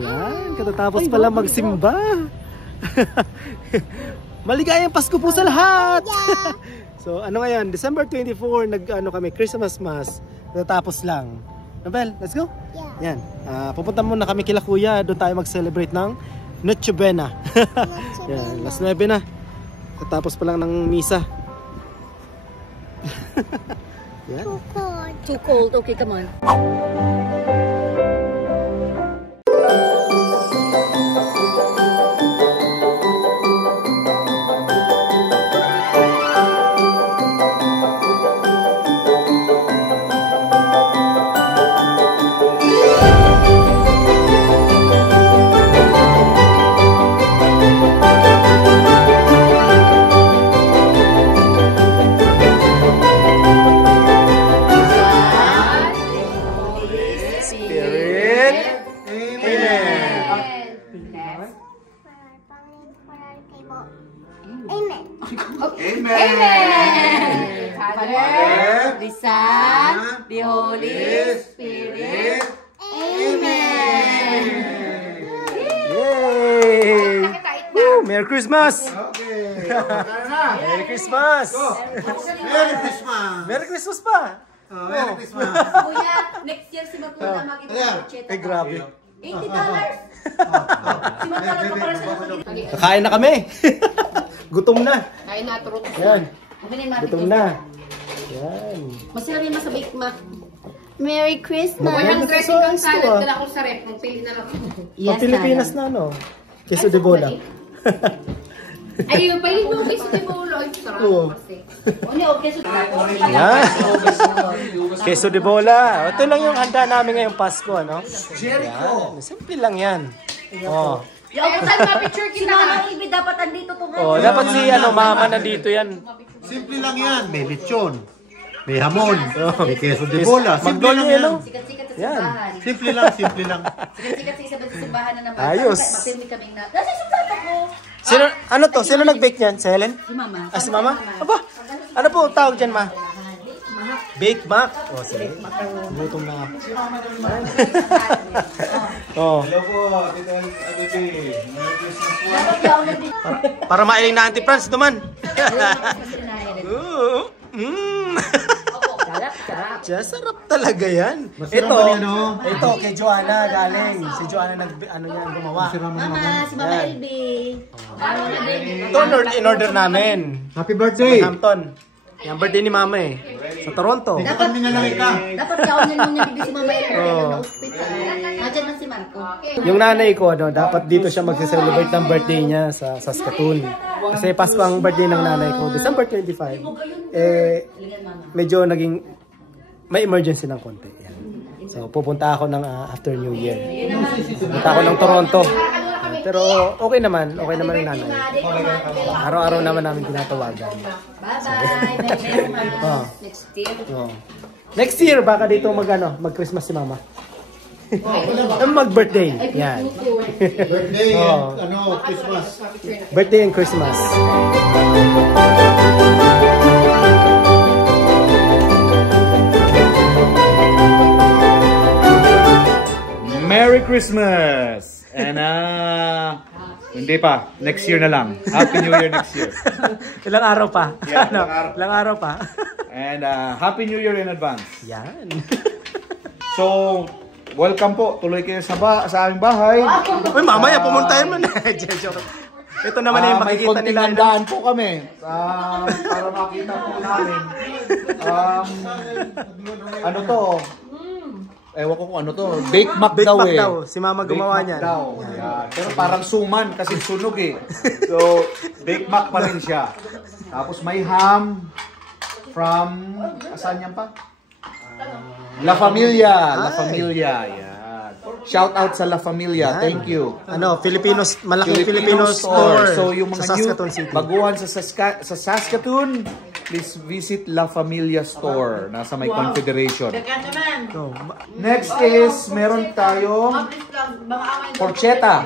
Yan, katatapos pala magsimba. Maligayang Pasko po sa lahat. So ano ngayon, December 24, kami Christmas Mass. Katatapos lang. Nabel, let's go? Yeah. Yan. Pupunta muna kami kila Kuya, doon tayo mag-celebrate ng Noche Buena. Yan, last 9 na. Katapos pa lang ng misa. Yeah. Too cold. Too cold. Okay, come on. Amen. Father, the Son, the Holy Spirit. Amen. Yay! Woo! Merry Christmas! Okay. Merry Christmas! Merry Christmas! Merry Christmas pa! Merry Christmas! Kuya, next year si Magpuna makikita. Ay, grabe. $80. Si Magpuna pa para sa Kakain na kami! Gutom na! Kain na, turot. Yan. Gutom na. Yan. Masarap yung sa Bake Mac. Merry Christmas. Walang dressing kang salad. Dala ko sa rep. Magpili na lang. Yes, Pilipinas na, no? Queso de bola. Ay, pahilin mo queso de bola. Ay, sarap kasi. Queso de bola. Yan. Queso de bola. Ito lang yung handa namin ngayong Pasko, no? Yan. Simple lang yan. Oh. Yung picture kita. Mama Ilby dapat andito to. Oh, dapat si mama na dito yan. Simple lang yan. May lechon. May hamon. May queso de bola. Simple lang yan. Sikat-sikat sa Yan. simbahan. Simple lang, simple lang. Sikat-sikat sa simbahan na naman. Ayos. Mapirmi kaming na. Nasa suplata ko. Sino, ano to? Sino nag-bake niyan? Si Helen? Si Mama. Si Mama? Aba, ano po tawag dyan, Ma? Bake Mac. Oh, sige. Gutom na ako. Oh. Hello po, Tita Aditi. Merry Christmas po. Para mailing na Auntie Franz duman. Sarap talaga yan. Ito kay Joanna galing. Si Joanna gumawa. Mama, si Mama Ilby. Ito in-order namin. Happy birthday. Hampton. Yung birthday ni Mama sa Toronto. Dapat minalaki ka. Dapat yaon niya bigay si Mama Ilby na hospital. Nandiyan lang si Marco. Yung nanay ko, dapat dito siya mag-celebrate ng birthday niya sa Saskatoon. Kasi Pasko ang birthday ng nanay ko, December 25. Medyo may emergency ng konti. Yan. So, pupunta ako ng after New Year. Pupunta ako ng Toronto. Pero okay naman ang nanay. Araw-araw naman namin tinatawagan. Bye-bye. Next year. Next year, baka dito mag-Christmas si Mama. Mag-birthday. Yan. Birthday and Christmas. Birthday and Christmas. Merry Christmas! And hindi pa. Next year na lang. Happy New Year next year. Ilang araw pa. Yeah, ilang araw pa. And Happy New Year in advance. Yan. So, welcome po. Tuloy kayo sa aming bahay. Uy, mamaya pumuntahin mo na. Ito naman yung makikita nila. May konting po kami. Para makita po namin. Ano to? Ewan ko kung ano to. Bake Mac daw eh. Si Mama gumawa niyan. Pero parang suman kasi sunog eh. So, Bake Mac pa rin siya. Tapos may ham from, asan yan pa? La Familia. La Familia. Yan. Shout out sa La Familia. Thank you. Malaking Filipino store. So, yung mga sa Saskatoon City. baguhan sa Saskatoon, please visit La Familia Store. Nasa may Confederation. Next is, meron tayong porchetta.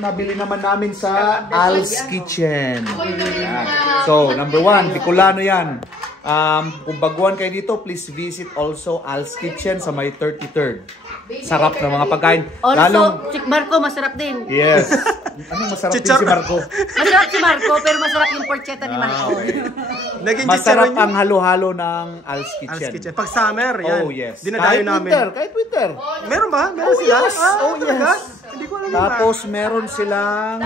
Nabili naman namin sa Al's Kitchen. Yan. So, number 1, Bicolano yan. Kung baguhan kayo dito, please visit also Al's Kitchen sa may 33rd. Sarap na mga pagkain. Also, Chick Marco, masarap din. Yes. Anong masarap din si Marco? Masarap si Marco, pero masarap yung porchetta ni Marco. Naging Masarap chicharon ang halo-halo ng Al's Al's Kitchen. Kitchen. Pag summer, yan. Oh, yes. Dinadayo namin. Kahit winter. Meron ba? Meron sila? Yes. Oh, yes. Hindi ko alam yun. Tapos meron silang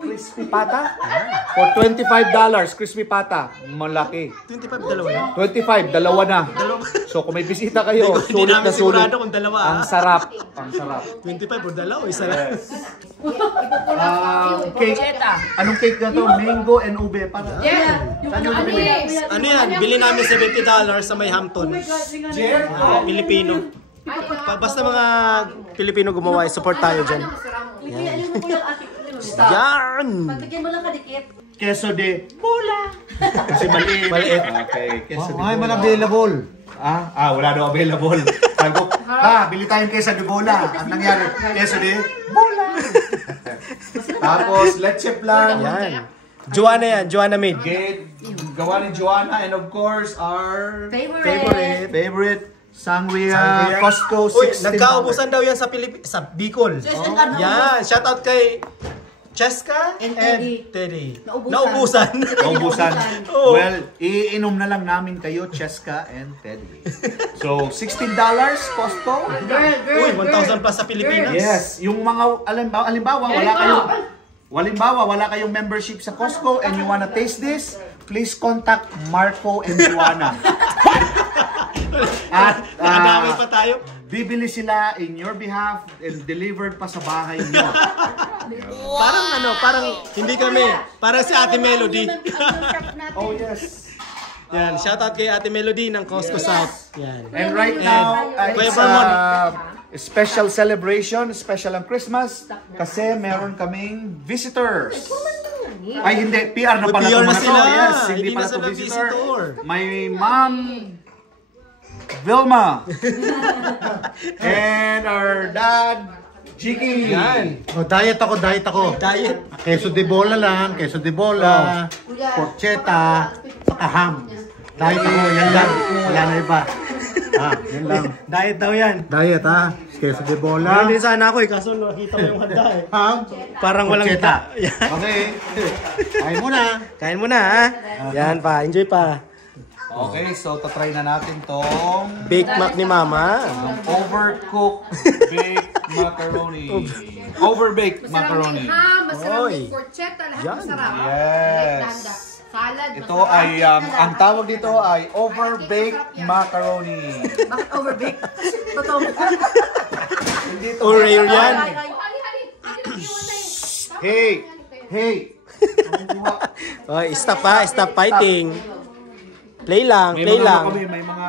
crispy pata. For $25, crispy pata. Malaki. 25, dalawa yan. 25, dalawa na. So kung may bisita kayo, Hindi sulit na namin sulit. sigurado kung dalawa. Ang sarap. Ang sarap. 25 o dalawa, isa lang. Cake. Anong cake na to? Mango and ube. Para. Ano yan? Bili namin $70 sa may Hampton. Pilipino. Basta mga Pilipino gumawa, support tayo dyan. Yan! Pagbigyan mo lang kadikit. Queso de bola. Kasi maliit. Maliit. Okay. Queso de Ay, bola. man available. Wala daw available. Sabi ko, bili tayong queso de bola. Ang nangyari, queso de bola. Tapos, leche plan. Yan. Joanna yan, Joanna made. Gawa ni Joanna and of course, our Favorite. Sangria Costco Uy, $16. nagkaubusan daw yan sa Bicol. Yan, shout out kay Cheska and Teddy. Naubusan. Naubusan. Oo. Well, iinom na lang namin kayo, Cheska and Teddy. So, $16 Costco. Uy, 1,000 plus sa Pilipinas. Yes, yung mga halimbawa wala kayong membership sa Costco and you wanna taste this, please contact Marco and Joanna. At Nadami pa tayo. bibili sila in your behalf and delivered pa sa bahay niyo. Parang hindi kami. Parang si Ate Melody. Oh yes. Yan, shout out kay Ate Melody ng Costco South. Yan. And right now, Kuya it's Vermon. a special celebration, special ang Christmas kasi meron kaming visitors. Ay hindi, PR na pala PR itong na mga to. sila. Yes, hindi Hindi pala na to sila visitor. visitor. May Ma'am Vilma and our dad Jiki. Yan. Oh, diet ako. Diet. Queso de bola lang, queso de bola, porchetta, saka ham. Diet ako, yan lang. Wala na iba. Yan lang. Diet daw yan. Diet queso de bola, Meron din sana ako kaso nakita ko yung handa eh. ham, Parang walang porchetta. hita. Yan. Okay. Kain mo na. Kain mo na ha. Yan pa, enjoy pa. Okay, so tatry na natin tong Bake Mac ni Mama. overcooked baked macaroni. Overbaked macaroni. Masarap Oy. yung porchetta. Lahat Yan. masarap. Yes. Salad. Ito ay, ang tawag dito ay overbaked macaroni. Bakit overbaked? Totoo. Oreo yan. Hey! Oy, stop ha. Stop fighting. Play lang, May play mga lang. kami, may mga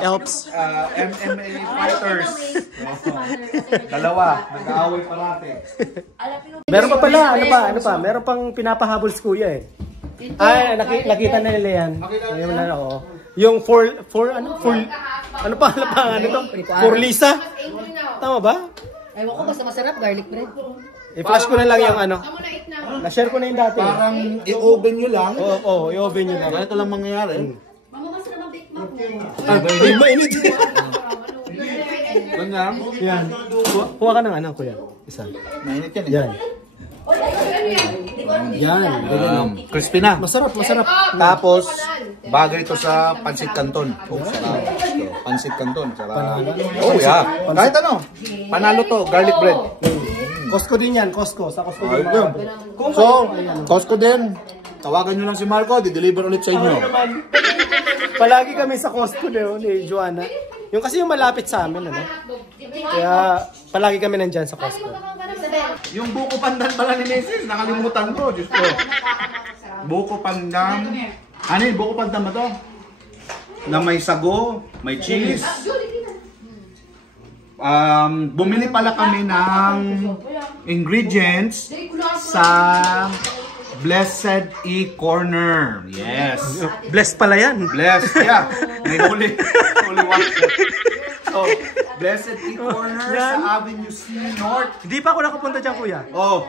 Helps. MMA fighters. Dalawa, nag-aaway parate. Meron pa pala, ano pa? Meron pang pinapahabol si Kuya eh. Ay, nakita na nila yan. Ayun na ako. Yung ano pa to? For Lisa? Tama ba? Ewan ko, basta masarap, garlic bread. I-flash ko na lang yung ano. Na-share ko na yung dati. Parang i-oven nyo lang. Oo, i-oven nyo na. Ganito lang mangyayari. Ay, mainit. Ganyan. Yan. Kuha ka ng ano, Kuya. Isa. Mainit yan eh. Yan. Yan. Crispy na. Masarap. Tapos, bagay ito sa pansit canton. Oh, sarap. Pansit canton. Sarap. Oh, yeah. Kahit ano. Panalo to. Garlic bread. Costco din yan, Costco. Sa Costco din. Ayun. So, Costco din. Tawagan nyo lang si Marco. Di-deliver ulit sa inyo. Palagi kami sa Costco ni Joanna. Yung kasi yung malapit sa amin, ano? Kaya palagi kami nandyan sa Costco. Yung buko pandan pala ni Mrs. Nakalimutan ko. Diyos ko. Buko pandan. Ano yun? Buko pandan ba to? Na may sago, may cheese. Bumili pala kami ng ingredients sa Blessed E Corner. Yes. Blessed pala yan. Blessed. Yeah. May holy one. So, Blessed E Corner sa Avenue C North. Hindi pa ako nakapunta dyan, Kuya. Oh.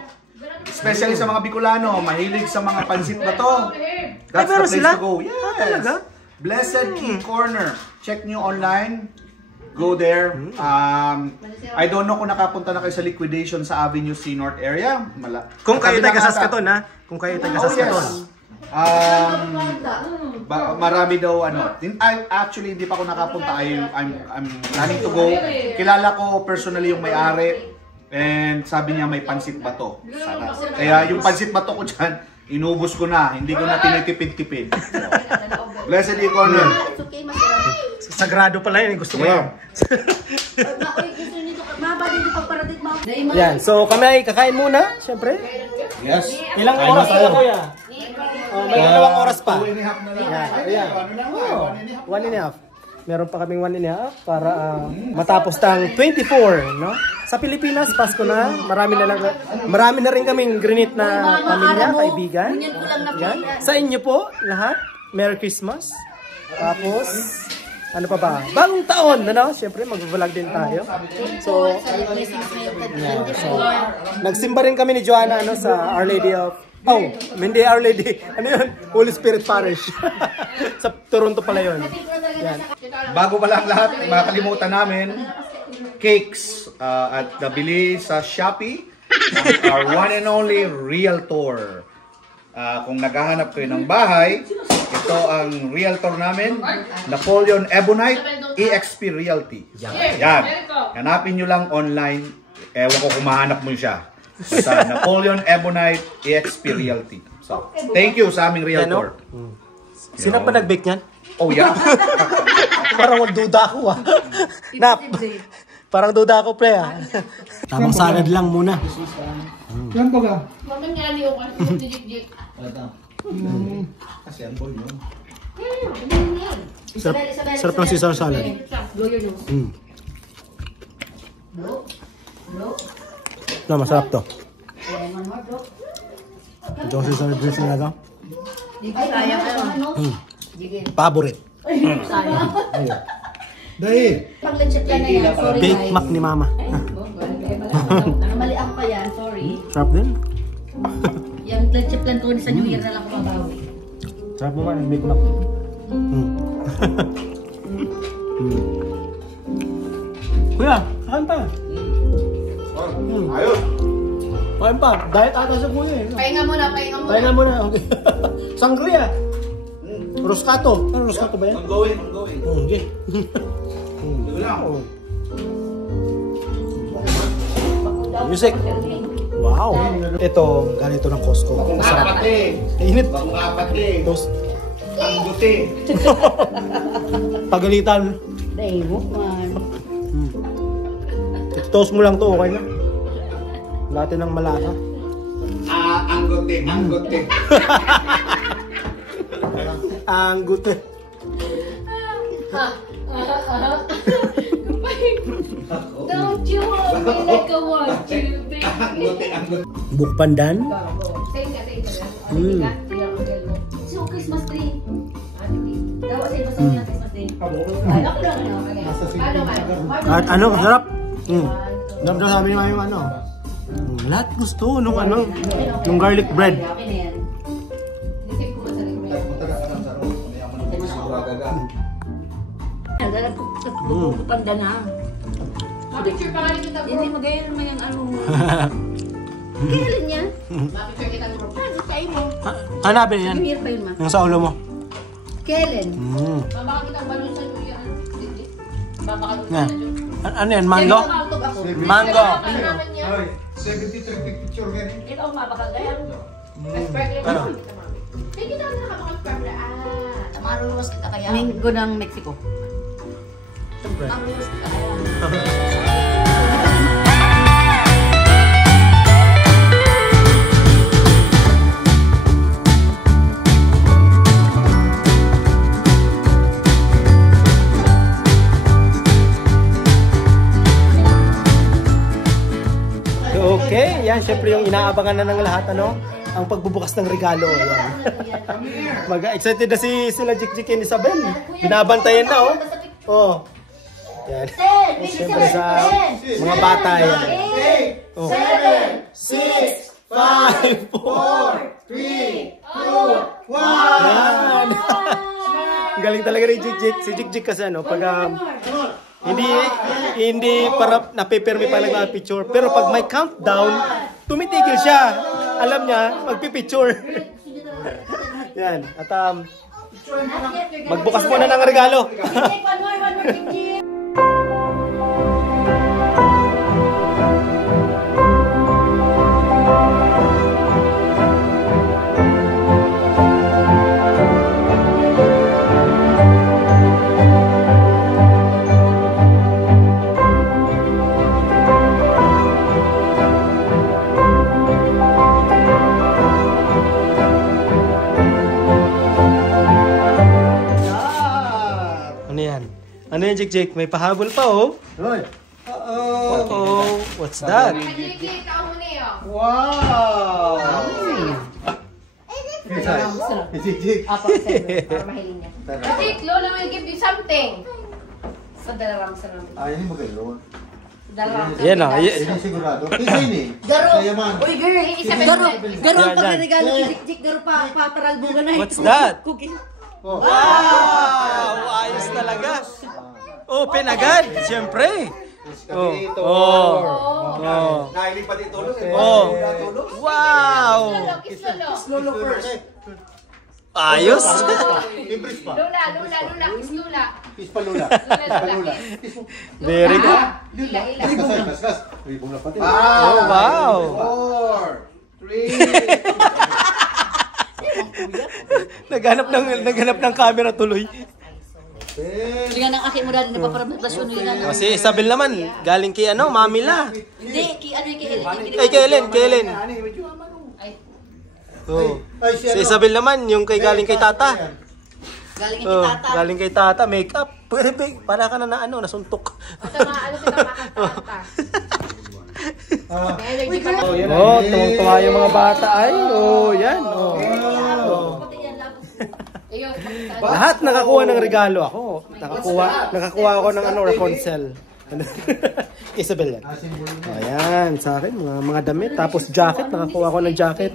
Especially sa mga Bicolano, mahilig sa mga pansit na to. That's Ay, pero the place sila? to go. Yes. Talaga? Blessed Key Corner. Check nyo online. Go there. I don't know kung nakapunta na kayo sa liquidation sa Avenue C North area. Kung kayo taga Saskatoon, ha? Kung kayo taga Saskatoon. Marami daw ano. Actually hindi pa ako nakapunta. I'm planning to go. Kilala ko personally yung may-ari and sabi niya may pansit bato. Sana. Kaya yung pansit bato ko diyan, inubos ko na. Hindi ko na tinitipid-tipid. So, Blessed Key Corner. Sagrado pala yun, gusto ko yan. Yan, so kami ay kakain muna, syempre. Yes. Ilang oras pa kuya? May dalawang oras pa. Yan. 1.5. Meron pa kaming 1.5 para matapos tang 24, no? Sa Pilipinas, Pasko na. Marami na rin kaming granite na pamilya, kaibigan. Yan. Sa inyo po, lahat, Merry Christmas. Tapos, ano pa ba? Bagong taon, ano? Siyempre, mag-vlog din tayo. So, nagsimba rin kami ni Joanna ano, sa Our Lady of... Oh, hindi Our Lady. Ano yun? Holy Spirit Parish. Sa Toronto pala yun. Yan. Bago pa lang lahat, makalimutan namin, cakes at nabili sa Shopee. Our one and only Realtor. Kung naghahanap kayo ng bahay, ito ang realtor namin, Napoleon Ebonite EXP Realty. Yan. Hanapin nyo lang online. Ewan ko kung mahanap mo siya. Sa Napoleon Ebonite EXP Realty. So, thank you sa aming realtor. Sino pa nag-bake niyan? Oh, yeah. Parang duda ako Nap. Parang duda ako pre Tamang salad lang muna. Yan ba ka? Mamang nga liyo ka. Dijik-jik. Kasi ang bol yun. Sarap ng Caesar salad. No, masarap to. Ito ang Caesar dressing na to. Favorite. Dahil. Bake mac ni mama. Maliang pa yan, sorry. Sarap din. Yung leche plan ko sa New Year na lang ako mabawi. Sarap mo man, bake mac. Kuya, kain pa. Ayun. Kain pa. Diet ata sa kuya eh. Pahinga muna, pahinga muna. Pahinga muna. Okay. Sangria. Roscato. Ano Roscato ba yan? Ongoing. Okay. Music. Wow. Ito, ganito ng Costco. Masarap. Init. Toast. Ang guti. Pagalitan. Toast mo lang to, okay na. Lahat ng malasa. Ang guti. Ang guti. Don't you hold me like I want you, baby. Bukpandan. Same ka. So, Christmas tree. Dawa sa iba sa mga Christmas tree. Ay, ako lang ano. At ano, masarap. Damdam sa amin yung ano. Lahat gusto nung ano, nung garlic bread. Panda na. Picture pa rin kita, bro. Hindi magayon naman yung ano. Kailan niya? Picture kita, bro. Ano tayo mo? Hanapin yan. New Year pa yun, ma. Yung sa ulo mo. Kailan? Babaka kita balon sa New Year. Babaka kita Yan. balon. Ano yan? Mango? Nakakatog ako. Mango. naman niya. 73 picture ka rin. Ito ang mapakagayan. Sparkling Ano? naman. Kaya kita na nakapaka-sparkling. Maruros kita kaya. Minggo ng Mexico. Maruros kita kaya. Okay, yan. Siyempre yung inaabangan na ng lahat, ano? Ang pagbubukas ng regalo. Yan. Mag-excited na sila Jik and Isabel. Binabantayan na, oh. Oh. Yan. Siyempre sa mga bata, yan. Oh. 7, 6, 5, 4, 3, 2, 1. Yan. galing talaga ni Jik. Si Jik kasi ano, pag hindi para napipirmi pa lang ang picture. Pero pag may countdown, tumitigil siya. Alam niya, magpipicture. Yan. At magbukas muna ng regalo. One more, Jik. Ano yan, Jik? May pahabol pa, oh. Hoy. Uh-oh. What's that? Jik, ako muna yun. Wow! Jik. Apo, para mahiling niya. Jik, Lola will give you something. Sa dalaram sa namin. Ay, hindi mo kayo. Dalaram. Yan na. Hindi sigurado. Kaya ni. Garo. Kaya man. Uy, girl. Garo ang pagregalo kay Jik. Garo pa paralbugan na. What's that? Cookie. Oh. Wow! Ayos talaga. Open agad, siyempre. Nahiling pa dito tulog. Wow! Kiss Lolo. Lolo first. Ayos. Ibris pa. Lola, kiss Lola. Kiss pa lula. Lola, kiss. Very good. Ila. Kas. Ribong na pati. Oh, wow. 4, 3. Naghanap ng camera tuloy. Sige nga ng akin mo dahil napaparaplasyon nila. Si Isabel naman, galing kay Mamila. Hindi, kay Ellen. Kay Ellen. Oh. Si Isabel naman, yung galing kay Tata. Galing kay Tata. Galing kay Tata, makeup. Para ka na nasuntok. Ano pinapakanta? Oh, tuwang-tuwa yung mga bata ay. Oh, yan. Oh. Lahat nakakuha ng regalo ako. Nakakuha ako ng Rapunzel. Isabel yan. Ayan, sa akin mga damit, tapos jacket, nakakuha ko ng jacket.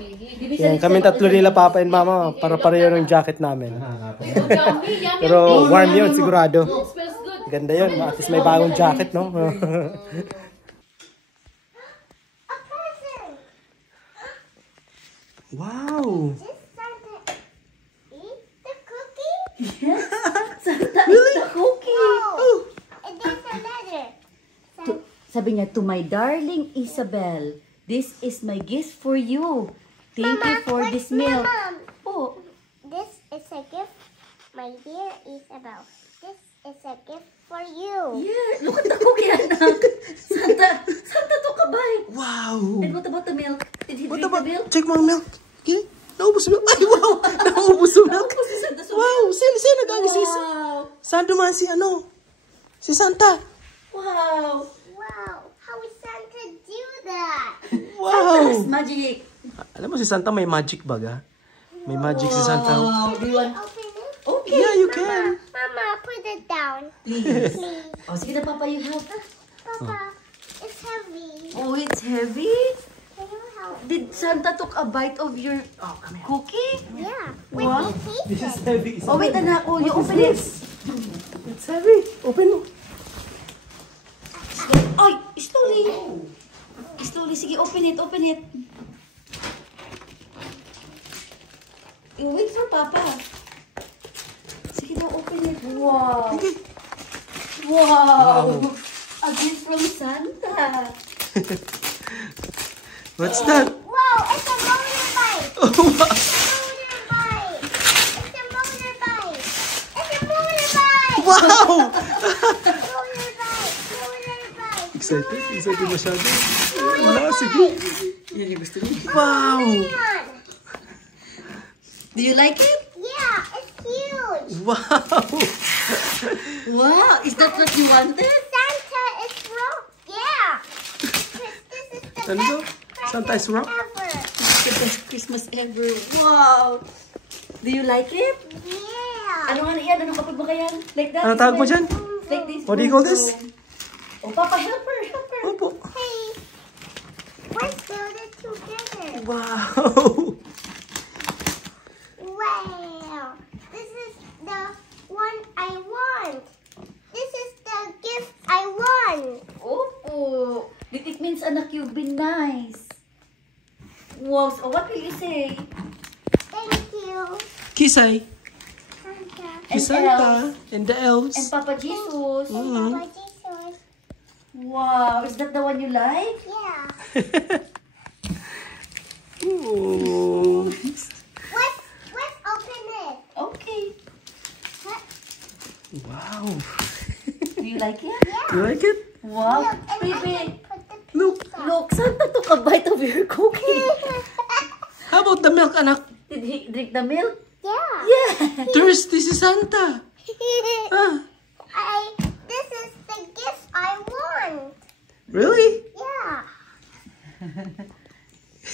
Yan, kami tatlo nila papa and mama para pareho ng jacket namin. Pero warm yun sigurado. Ganda yun, at least may bagong jacket, no? Wow! The cookie. Oh. And there's a letter. Sabi niya, to my darling Isabel, this is my gift for you. Thank you for this meal. Oh. This is a gift, my dear Isabel. This is a gift for you. Yeah, look at the cookie, anak. Santa took a bite. Wow! And what about the milk? Did he drink the milk? Check mo ang milk. Okay? Naubos yung milk. Ay, wow! Naubos yung milk. Wow! Sino nag-agisis? Wow. Saan dumaan si Si Santa. Wow. Wow, how would Santa do that? Wow! Santa's magic. Alam mo si Santa may magic bag, ha? May magic si Santa. Wow. Do you want? Open it. Okay. Yeah, you can. Mama, put it down. Please. Please. Oh, sige na, Papa, you help. Papa, it's heavy. Oh, it's heavy? Can you help? Did Santa took a bite of your cookie? Yeah. Wait, Wow. taste it. Oh, wait, anak. Oh, you open it. It's heavy. Open mo. Ay, slowly. Slowly. Sige, open it. Open it. You wait for Papa. Sige daw, open it. Wow. Wow. A gift from Santa. What's that? Wow, it's a motorbike. Oh, wow. Motorbike. It's a motorbike. It's a motorbike. Wow! Motorbike. Excited? Excited masyado. Wala, sige. Yan yung gusto niya. Wow! Do you like it? Yeah, it's huge. Wow! Wow. Is that what you wanted? Santa is broke. Yeah. This is the Ano daw? best Santa is rock? ever. It's the best Christmas ever. Wow. Do you like it? Yeah. Ano nga na yan? Anong kapag mo kaya? Like that? Ano tawag mo dyan? Like this? What do you call this? Oh, Papa, help her. Help her. Opo. Hey, let's build it together. Wow! Wow. This is the one you've been nice. Wow, so what will you say? Thank you, Kisay. Santa. And Santa. And the elves. And Papa Jesus. Papa Jesus. Wow, is that the one you like? Yeah. Ooh. Let's open it. Okay. Wow. Do you like it? You like it? Wow. Look, and I Baby, can put the Look. look, Santa took a bite of your cookie. How about the milk, anak? Did he drink the milk? Yeah. Yeah. Thirsty si Santa. Ah, This is the gift I want. really? Yeah.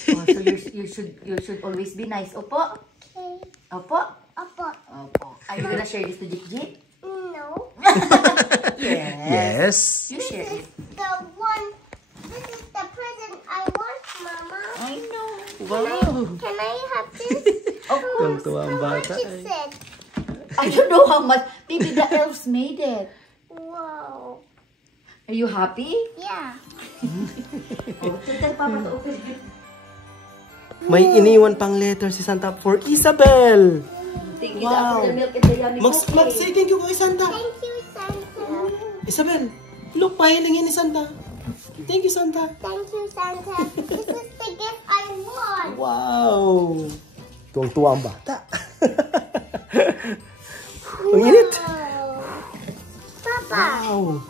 Oh, so you should always be nice. Opo. Okay. Opo. Opo. Opo. Are you gonna share this to Jik Jik? No. Yes. Yes. You share This it. is the one. This is the present I want, Mama. I know. Wow. Can I have this? Of course. Tuwang-tuwa ang How bata. much is it? I don't know how much. Maybe the elves made it. Whoa. Are you happy? Yeah. Oh, tell Papa to open it. May iniwan pang letter si Santa for Isabel. Thank you Wow. for the milk and the yummy cookie. Mag-say thank you kay Santa. Thank you, Santa. Isabel, look, pahilingin ni Santa. Thank you, Santa. Thank you, Santa. This is the gift I want. Wow. Tuwang-tuwa ang bata. Ang init. Wow. Papa, Wow.